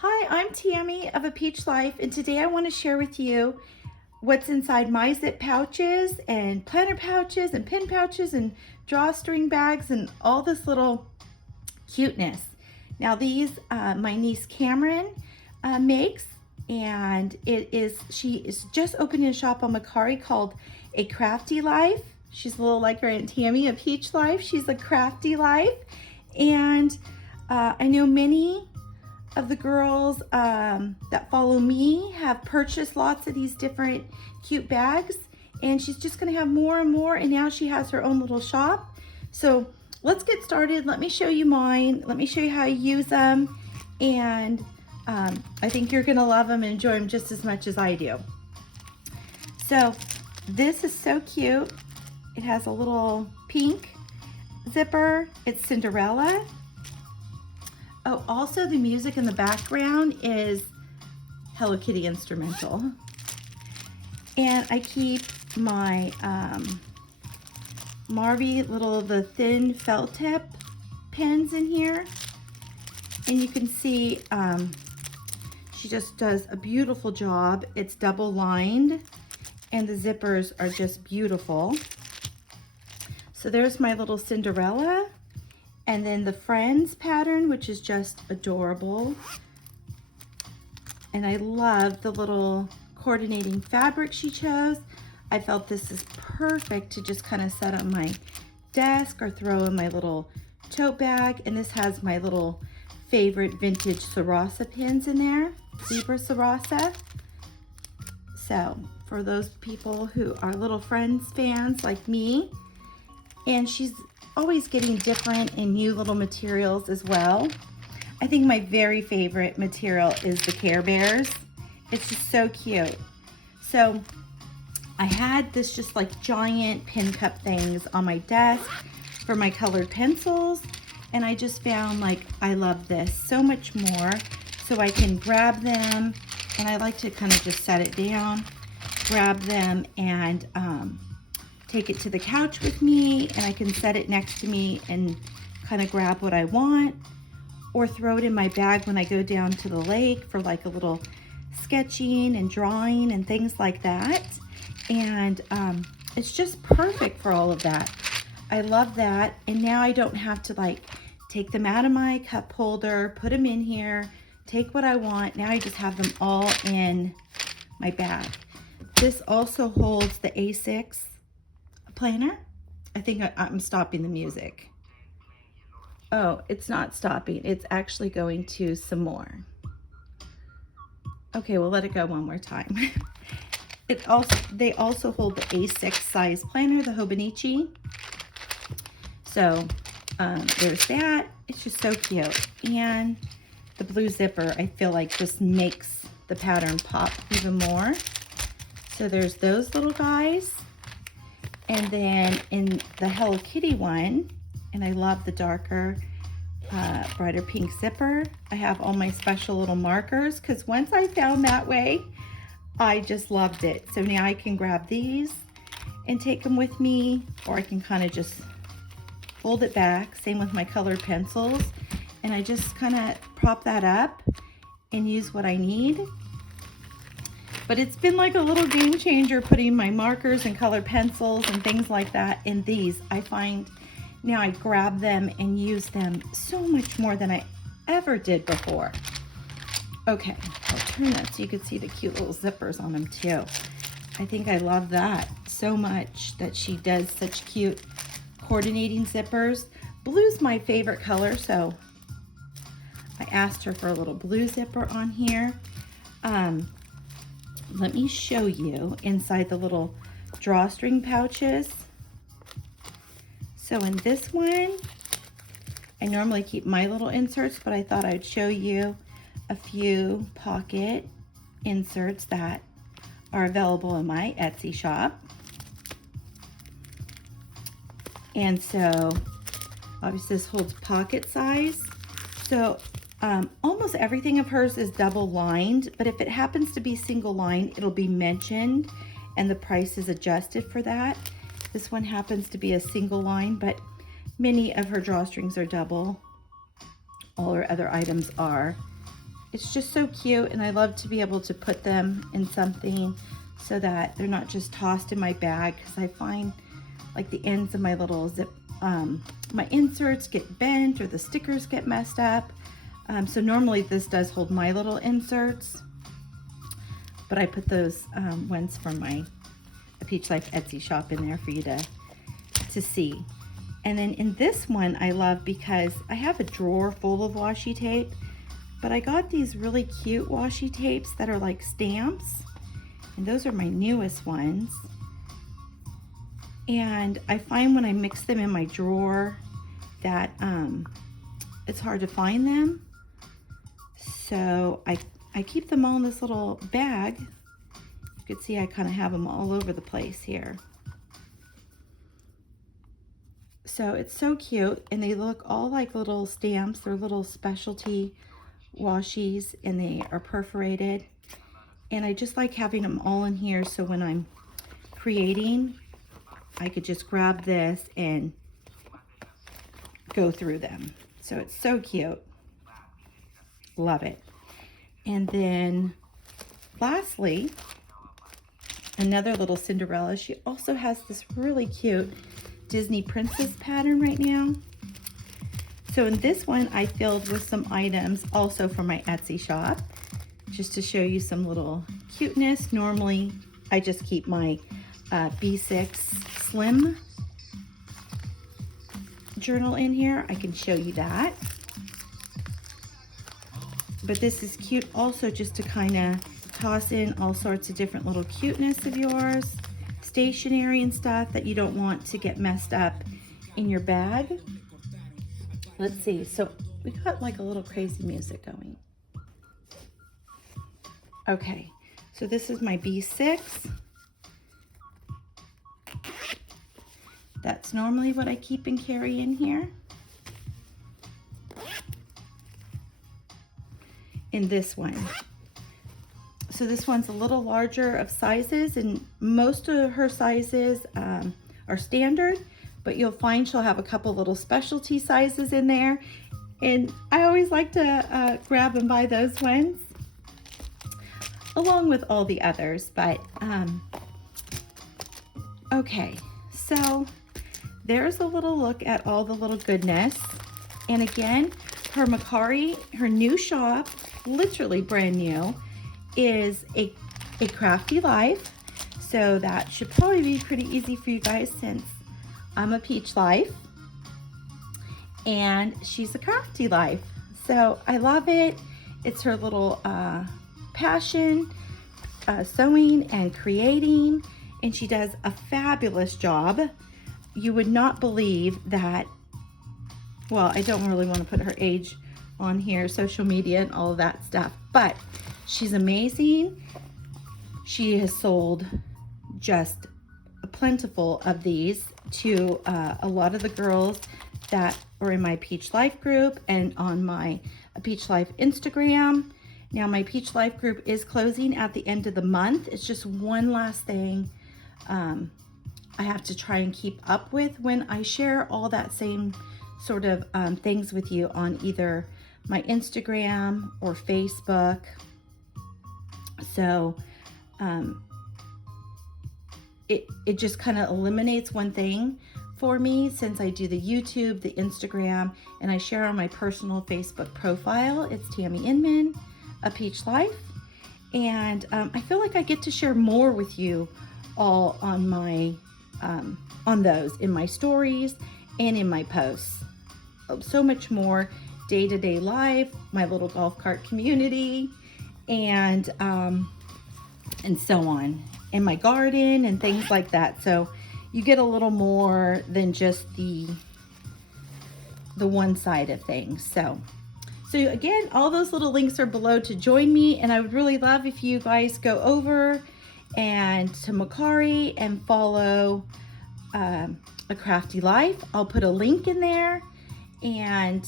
Hi, I'm Tammy of A Peach Life, and today I want to share with you what's inside my zip pouches and planner pouches and pin pouches and drawstring bags and all this little cuteness. Now these my niece Cameron makes, and she is just opening a shop on Mercari called A Crafty Life. She's a little like her Aunt Tammy, A Peach Life. She's A Crafty Life, and I know many of the girls that follow me have purchased lots of these different cute bags, and she's just gonna have more and more, and now she has her own little shop. So let's get started. Let me show you mine. Let me show you how I use them, and I think you're gonna love them and enjoy them just as much as I do. So this is so cute. It has a little pink zipper. It's Cinderella. Oh, also the music in the background is Hello Kitty instrumental. And I keep my Marby the thin felt tip pins in here. And you can see she just does a beautiful job. It's double lined and the zippers are just beautiful. So there's my little Cinderella. And then the Friends pattern, which is just adorable. And I love the little coordinating fabric she chose. I felt this is perfect to just kind of set on my desk or throw in my little tote bag. And this has my little favorite vintage Sarasa pins in there, zebra Sarasa. So for those people who are little Friends fans like me, and she's always getting different and new little materials as well. I think my very favorite material is the Care Bears. It's just so cute. So I had this just like giant pin cup things on my desk for my colored pencils, and I just found like I love this so much more. So I can grab them, and I like to kind of just set it down, grab them, and take it to the couch with me, and I can set it next to me and kind of grab what I want, or throw it in my bag when I go down to the lake for like a little sketching and drawing and things like that. And it's just perfect for all of that. I love that. And now I don't have to like take them out of my cup holder, put them in here, take what I want. Now I just have them all in my bag. This also holds the A6 planner. I think I'm stopping the music. Oh, it's not stopping. It's actually going to some more. Okay, we'll let it go one more time. They also hold the A6 size planner, the Hobonichi. So there's that. It's just so cute. And the blue zipper, I feel like just makes the pattern pop even more. So there's those little guys. And then in the Hello Kitty one, and I love the darker, brighter pink zipper, I have all my special little markers, because once I found that way, I just loved it. So now I can grab these and take them with me, or I can kind of just fold it back. Same with my colored pencils. And I just kind of prop that up and use what I need. But it's been like a little game changer putting my markers and colored pencils and things like that in these. I find now I grab them and use them so much more than I ever did before. Okay, I'll turn that so you can see the cute little zippers on them too. I think I love that so much that she does such cute coordinating zippers. Blue's my favorite color, so I asked her for a little blue zipper on here. Let me show you inside the little drawstring pouches. So in this one, I normally keep my little inserts, but I thought I'd show you a few pocket inserts that are available in my Etsy shop. And so obviously this holds pocket size. So almost everything of hers is double lined, but if it happens to be single lined, it'll be mentioned and the price is adjusted for that. This one happens to be a single line, but many of her drawstrings are double. All her other items are. it's just so cute, and I love to be able to put them in something so that they're not just tossed in my bag, because I find like the ends of my little zip, my inserts get bent or the stickers get messed up. So normally this does hold my little inserts, but I put those ones from my A Peach Life Etsy shop in there for you to see. And then in this one I love because I have a drawer full of washi tape, but I got these really cute washi tapes that are like stamps, and those are my newest ones. And I find when I mix them in my drawer that it's hard to find them. So I keep them all in this little bag. You can see I kind of have them all over the place here. So it's so cute, and they look all like little stamps. They're little specialty washies, and they are perforated. And I just like having them all in here, so when I'm creating, I could just grab this and go through them. So it's so cute. Love it. And then lastly, another little Cinderella. She also has this really cute Disney princess pattern right now. So in this one, I filled with some items also from my Etsy shop, just to show you some little cuteness. Normally, I just keep my B6 Slim journal in here. I can show you that. But this is cute also, just to kind of toss in all sorts of different little cuteness of yours, stationery and stuff that you don't want to get messed up in your bag. Let's see, so we got like a little crazy music going. Okay, so this is my B6. That's normally what I keep and carry in here. In this one. So this one's a little larger of sizes, and most of her sizes are standard, but you'll find she'll have a couple little specialty sizes in there, and I always like to grab and buy those ones along with all the others. But okay, so there's a little look at all the little goodness. And again, her Mercari, her new shop, literally brand new, is a Crafty Life. So that should probably be pretty easy for you guys, since I'm a Peach Life and she's a Crafty Life. So I love it. It's her little passion, sewing and creating, and she does a fabulous job. You would not believe that. Well, I don't really want to put her age on here, social media and all of that stuff, but she's amazing. She has sold just a plentiful of these to a lot of the girls that are in my Peach Life group and on my Peach Life Instagram. Now my Peach Life group is closing at the end of the month. It's just one last thing I have to try and keep up with when I share all that same sort of things with you on either my Instagram or Facebook. So it just kind of eliminates one thing for me, since I do the YouTube, the Instagram, and I share on my personal Facebook profile. It's Tammy Inman, A Peach Life. And I feel like I get to share more with you all on my on those, in my stories and in my posts. So much more day-to-day life, my little golf cart community, and so on, in my garden and things like that. So you get a little more than just the one side of things. So again, all those little links are below to join me, and I would really love if you guys go over and to Mercari and follow A Crafty Life. I'll put a link in there, and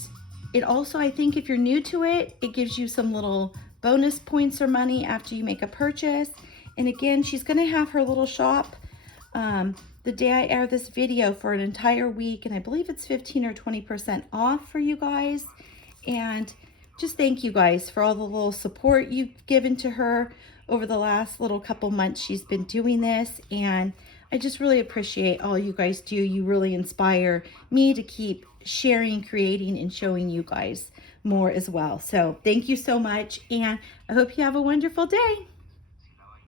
it also, I think if you're new to it, it gives you some little bonus points or money after you make a purchase. And again, she's going to have her little shop the day I air this video for an entire week, and I believe it's 15 or 20% off for you guys. And just thank you guys for all the little support you've given to her over the last little couple months she's been doing this. And I just really appreciate all you guys do. You really inspire me to keep sharing, creating, and showing you guys more as well. So thank you so much, and I hope you have a wonderful day.